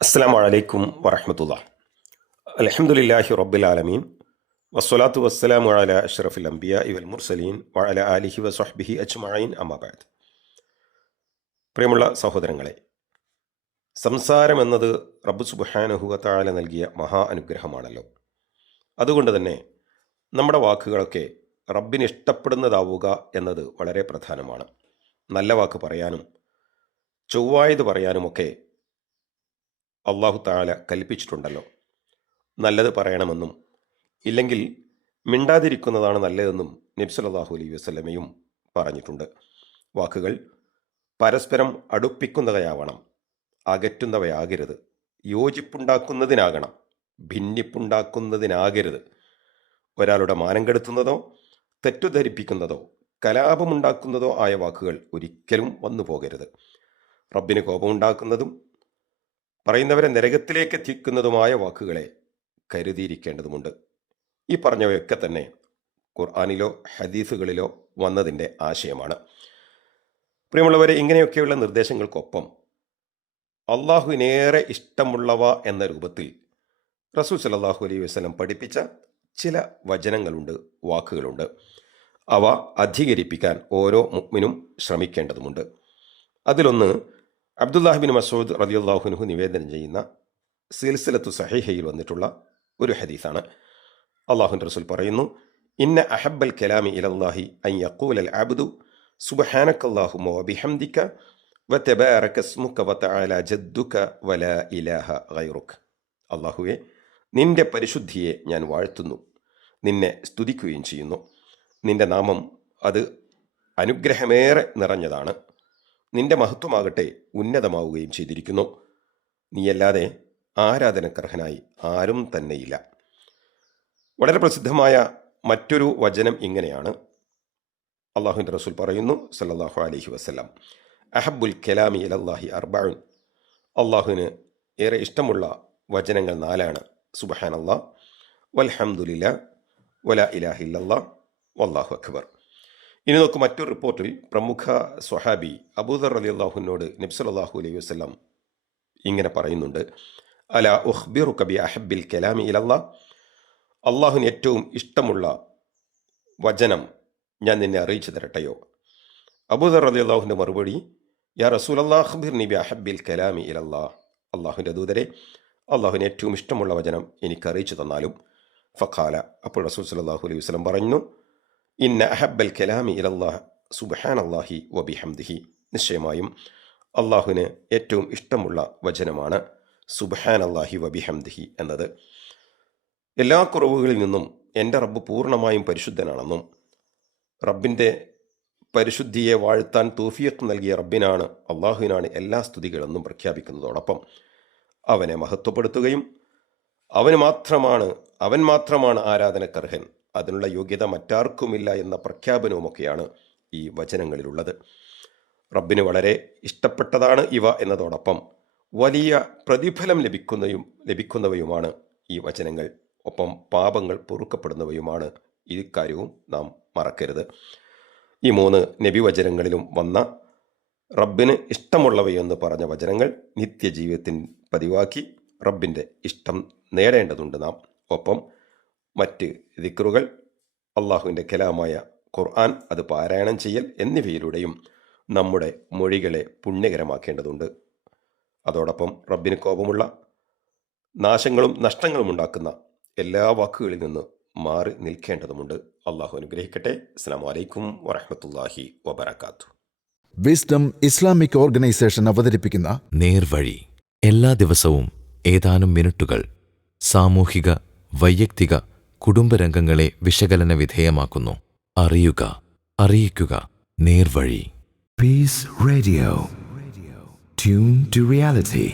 അസ്സലാമു അലൈക്കും വറഹ്മത്തുള്ളാഹി. അൽഹംദുലില്ലാഹി റബ്ബിൽ ആലമീൻ വസ്സലാത്തു വസ്സലാമു അലാ അഷ്റഫിൽ അംബിയാഇ വൽ മുർസലീൻ വഅലാ ആലിഹി വസ്വഹ്ബിഹി അജ്മഈൻ അമ്മാ ബഅദ്. പ്രിയമുള്ള സഹോദരങ്ങളെ, സംസാരം എന്നത് റബ്ബ് സുബ്ഹാനഹു വ തആല നൽകിയ മഹാ അനുഗ്രഹമാണല്ലോ. അതുകൊണ്ട് തന്നെ നമ്മുടെ വാക്കുകളൊക്കെ റബ്ബിന് ഇഷ്ടപ്പെടുന്നതാവുക എന്നത് വളരെ പ്രധാനമാണ്. നല്ല വാക്ക് പറയാനും ചൊവ്വായത് പറയാനുമൊക്കെ അള്ളാഹു തആല കൽപ്പിച്ചിട്ടുണ്ടല്ലോ. നല്ലത് പറയണമെന്നും ഇല്ലെങ്കിൽ മിണ്ടാതിരിക്കുന്നതാണ് നല്ലതെന്നും നബി സല്ലല്ലാഹു അലൈഹി വസല്ലമയും പറഞ്ഞിട്ടുണ്ട്. വാക്കുകൾ പരസ്പരം അടുപ്പിക്കുന്നവയാവണം, അകറ്റുന്നവയാകരുത്. യോജിപ്പുണ്ടാക്കുന്നതിനാകണം, ഭിന്നിപ്പുണ്ടാക്കുന്നതിനാകരുത്. ഒരാളുടെ മാനം കെടുത്തുന്നതോ തെറ്റുധരിപ്പിക്കുന്നതോ കലാപമുണ്ടാക്കുന്നതോ ആയ വാക്കുകൾ ഒരിക്കലും വന്നു പോകരുത്. റബ്ബിന് കോപമുണ്ടാക്കുന്നതും പറയുന്നവരെ നരകത്തിലേക്ക് എത്തിക്കുന്നതുമായ വാക്കുകളെ കരുതിയിരിക്കേണ്ടതുണ്ട്. ഈ പറഞ്ഞവയൊക്കെ തന്നെ ഖുർആനിലോ ഹദീസുകളിലോ വന്നതിൻ്റെ ആശയമാണ്. പ്രിയമുള്ളവരെ, ഇങ്ങനെയൊക്കെയുള്ള നിർദ്ദേശങ്ങൾക്കൊപ്പം അള്ളാഹുവിനേറെ ഇഷ്ടമുള്ളവ എന്ന രൂപത്തിൽ റസൂൽ സല്ലല്ലാഹു അലൈഹി വസല്ലം പഠിപ്പിച്ച ചില വചനങ്ങളുണ്ട്, വാക്കുകളുണ്ട്. അവ അധികരിപ്പിക്കാൻ ഓരോ മുഅ്മിനും ശ്രമിക്കേണ്ടതുമുണ്ട്. അതിലൊന്ന് അബ്ദുല്ലാഹിബിൻ മസ്ഊദ് റളിയല്ലാഹു അൻഹു നിവേദനം ചെയ്യുന്ന സിൽസിലത്തു സഹീഹയിൽ വന്നിട്ടുള്ള ഒരു ഹദീസാണ്. അല്ലാഹുവിൻ്റെ റസൂൽ പറയുന്നു, ഇന്ന അഹബ്ബൽ കലാമി ഇലല്ലാഹി അൻ യഖൂലൽ അബ്ദു സുബ്ഹാനക്കല്ലാഹുമ്മ വബിഹംദിക വതബാരക ഇസ്മുക വതആല ജദ്ദുക വലാ ഇലാഹ ഗൈറുക. അല്ലാഹുവേ, നിന്റെ പരിശുദ്ധിയെ ഞാൻ വാഴ്ത്തുന്നു, നിന്നെ സ്തുതിക്കുകയും ചെയ്യുന്നു. നിന്റെ നാമം അത് അനുഗ്രഹമേറെ നിറഞ്ഞതാണ്, നിന്റെ മഹത്വമാകട്ടെ ഉന്നതമാവുകയും ചെയ്തിരിക്കുന്നു. നീയല്ലാതെ ആരാധനക്കർഹനായി ആരും തന്നെയില്ല. വളരെ പ്രസിദ്ധമായ മറ്റൊരു വചനം ഇങ്ങനെയാണ്. അള്ളാഹുവിൻ്റെ റസൂൽ പറയുന്നു സല്ലല്ലാഹു അലൈഹി വസല്ലം, അഹബ്ബുൽ കലാമി ഇലല്ലാഹി അർബഉൻ. അള്ളാഹുവിന് ഏറെ ഇഷ്ടമുള്ള വചനങ്ങൾ 4 സുബ്ഹാനല്ലാഹ്, വൽഹംദുലില്ലാഹ്, വലാ ഇലാഹ ഇല്ലല്ലാഹ്, വല്ലാഹു അക്ബർ. ഇനി നോക്കൂ, മറ്റൊരു റിപ്പോർട്ടിൽ പ്രമുഖ സ്വഹാബി അബൂദർ റളിയല്ലാഹുവിനോട് നബി സല്ലല്ലാഹു അലൈഹി വസല്ലം ഇങ്ങനെ പറയുന്നുണ്ട്, അലാ ഉഖ്ബിറുക ബി അഹബ്ബിൽ കലാമി ഇലല്ലാഹ്. അള്ളാഹുവിന് ഏറ്റവും ഇഷ്ടമുള്ള വചനം ഞാൻ നിന്നെ അറിയിച്ചു തരട്ടെയോ? അബൂദർ റളിയല്ലാഹുവിൻ്റെ മറുപടി, യാ റസൂലല്ലാഹ് അഖ്ബിർനി ബി അഹബ്ബിൽ കലാമി ഇലല്ലാഹ്. അള്ളാഹുവിൻ്റെ ദൂതരെ, അള്ളാഹുവിന് ഏറ്റവും ഇഷ്ടമുള്ള വചനം എനിക്ക് അറിയിച്ചു തന്നാലും. ഫഖാല, അപ്പോൾ റസൂൽ സല്ലല്ലാഹു അലൈഹി വസല്ലം പറഞ്ഞു, ഇന്ന അഹബ്ബൽ കലാമി ഇലല്ലാഹ് സുബ്ഹാനല്ലാഹി വബിഹംദിഹി. നിശ്ചയമായും അള്ളാഹുവിന് ഏറ്റവും ഇഷ്ടമുള്ള വചനമാണ് സുബ്ഹാനല്ലാഹി വബിഹംദിഹി എന്നത്. എല്ലാ കുറവുകളിൽ നിന്നും എൻ്റെ റബ്ബ് പൂർണ്ണമായും പരിശുദ്ധനാണെന്നും റബ്ബിൻ്റെ പരിശുദ്ധിയെ വാഴ്ത്താൻ തൗഫീഖ് നൽകിയ റബ്ബിനാണ്, അള്ളാഹുവിനാണ് എല്ലാ സ്തുതികളെന്നും പ്രഖ്യാപിക്കുന്നതോടൊപ്പം അവനെ മഹത്വപ്പെടുത്തുകയും അവൻ മാത്രമാണ് ആരാധനക്കർഹൻ, അതിനുള്ള യോഗ്യത മറ്റാർക്കുമില്ല എന്ന പ്രഖ്യാപനവുമൊക്കെയാണ് ഈ വചനങ്ങളിലുള്ളത്. റബ്ബിന് വളരെ ഇഷ്ടപ്പെട്ടതാണ് ഇവ എന്നതോടൊപ്പം വലിയ പ്രതിഫലം ലഭിക്കുന്നവയുമാണ് ഈ വചനങ്ങൾ. ഒപ്പം പാപങ്ങൾ പൊറുക്കപ്പെടുന്നവയുമാണ്. ഈ കാര്യവും നാം മറക്കരുത്. ഈ 3 നബിവചനങ്ങളിലും വന്ന റബ്ബിന് ഇഷ്ടമുള്ളവയെന്ന് പറഞ്ഞ വചനങ്ങൾ നിത്യജീവിതത്തിൽ പതിവാക്കി റബ്ബിൻ്റെ ഇഷ്ടം നേടേണ്ടതുണ്ട് നാം. ഒപ്പം മറ്റ് ദിക്റുകൾ, അള്ളാഹുവിൻ്റെ കലാമായ ഖുർആൻ അത് പാരായണം ചെയ്യൽ എന്നിവയിലൂടെയും നമ്മുടെ മൊഴികളെ പുണ്യകരമാക്കേണ്ടതുണ്ട്. അതോടൊപ്പം റബ്ബിന് കോപമുള്ള നാശങ്ങളും നഷ്ടങ്ങളും ഉണ്ടാക്കുന്ന എല്ലാ വാക്കുകളിൽ നിന്ന് മാറി നിൽക്കേണ്ടതുമുണ്ട്. അള്ളാഹു അനുഗ്രഹിക്കട്ടെ. അസ്സലാമു അലൈക്കും വറഹ്മത്തുള്ളാഹി വബറകാതുഹു. വിസ്ഡം ഇസ്ലാമിക് ഓർഗനൈസേഷൻ അവതരിപ്പിക്കുന്ന നേർവഴി എല്ലാ ദിവസവും ഏതാനും മിനിറ്റുകൾ സാമൂഹിക, വൈയക്തിക, കുടുംബരംഗങ്ങളെ വിശകലന വിധേയമാക്കുന്നു. അറിയുക, അറിയിക്കുക. നേർവഴി. Peace Radio. Tune to reality.